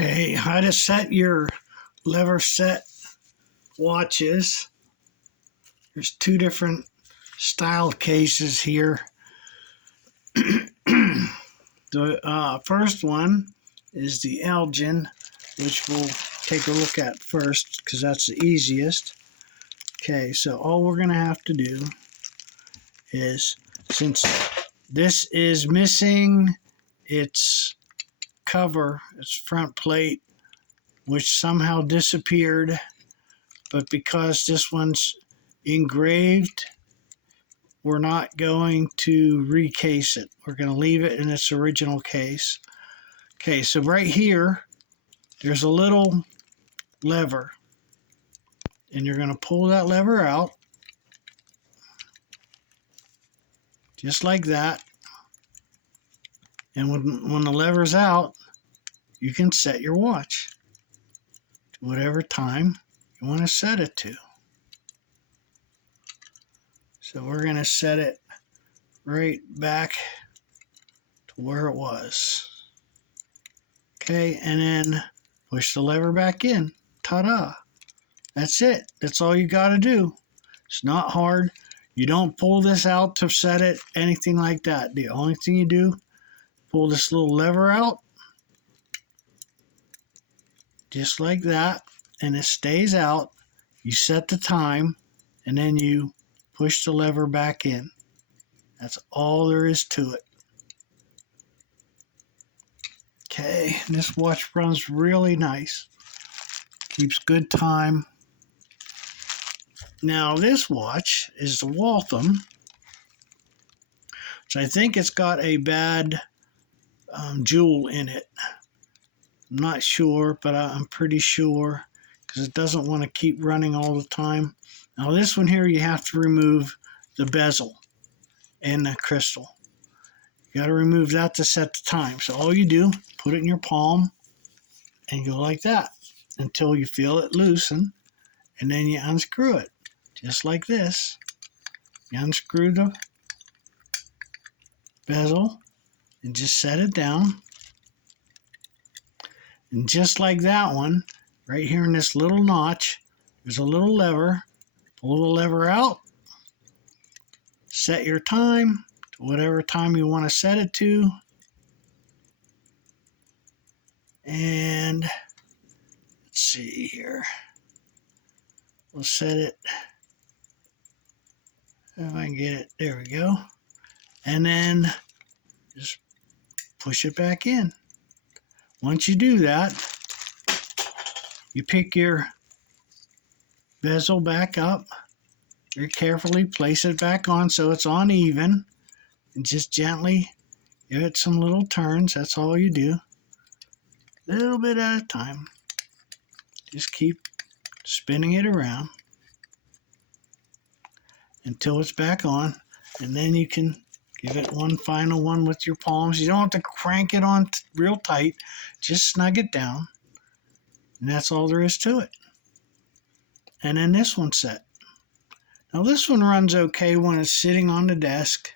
Okay, how to set your lever set watches. There's two different style cases here. The first one is the Elgin, which we'll take a look at first because that's the easiest. Okay, so all we're going to have to do is, since this is missing its cover, its front plate, which somehow disappeared, but because this one's engraved, we're not going to recase it. We're going to leave it in its original case. Okay, so right here, there's a little lever, and you're going to pull that lever out, just like that. And when the lever's out, you can set your watch to whatever time you want to set it to. So we're going to set it right back to where it was. Okay, and then push the lever back in. Ta-da! That's it. That's all you got to do. It's not hard. You don't pull this out to set it, anything like that. The only thing you do, pull this little lever out, just like that, and it stays out. You set the time, and then you push the lever back in. That's all there is to it. Okay, this watch runs really nice. Keeps good time. Now this watch is the Waltham, which I think it's got a bad jewel in it. I'm not sure, but I'm pretty sure because it doesn't want to keep running all the time. Now this one here, you have to remove the bezel and the crystal. You got to remove that to set the time. So all you do, put it in your palm and go like that until you feel it loosen, and then you unscrew it, just like this. You unscrew the bezel and just set it down. And just like that one, right here in this little notch, there's a little lever. Pull the lever out, set your time to whatever time you want to set it to, and let's see here. We'll set it, if I can get it, there we go. And then just push it back in. Once you do that, you pick your bezel back up, very carefully place it back on so it's on even, and just gently give it some little turns. That's all you do, a little bit at a time. Just keep spinning it around until it's back on, and then you can give it one final one with your palms. You don't have to crank it on real tight, just snug it down, and that's all there is to it. And then this one's set. Now this one runs okay when it's sitting on the desk,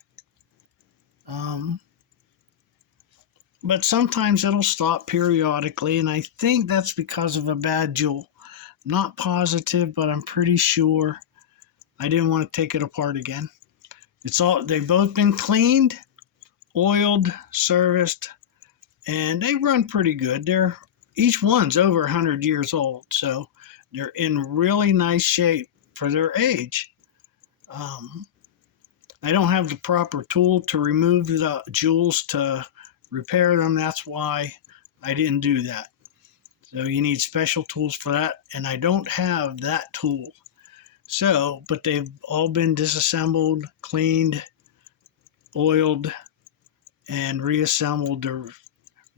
but sometimes it'll stop periodically, and I think that's because of a bad jewel. I'm not positive, but I'm pretty sure. I didn't want to take it apart again. They've both been cleaned, oiled, serviced, and they run pretty good. Each one's over 100 years old, so they're in really nice shape for their age. I don't have the proper tool to remove the jewels to repair them. That's why I didn't do that. So you need special tools for that, and I don't have that tool. So, but they've all been disassembled, cleaned, oiled, and reassembled. They're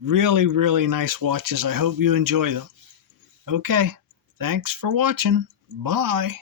really, really nice watches. I hope you enjoy them. Okay, thanks for watching. Bye.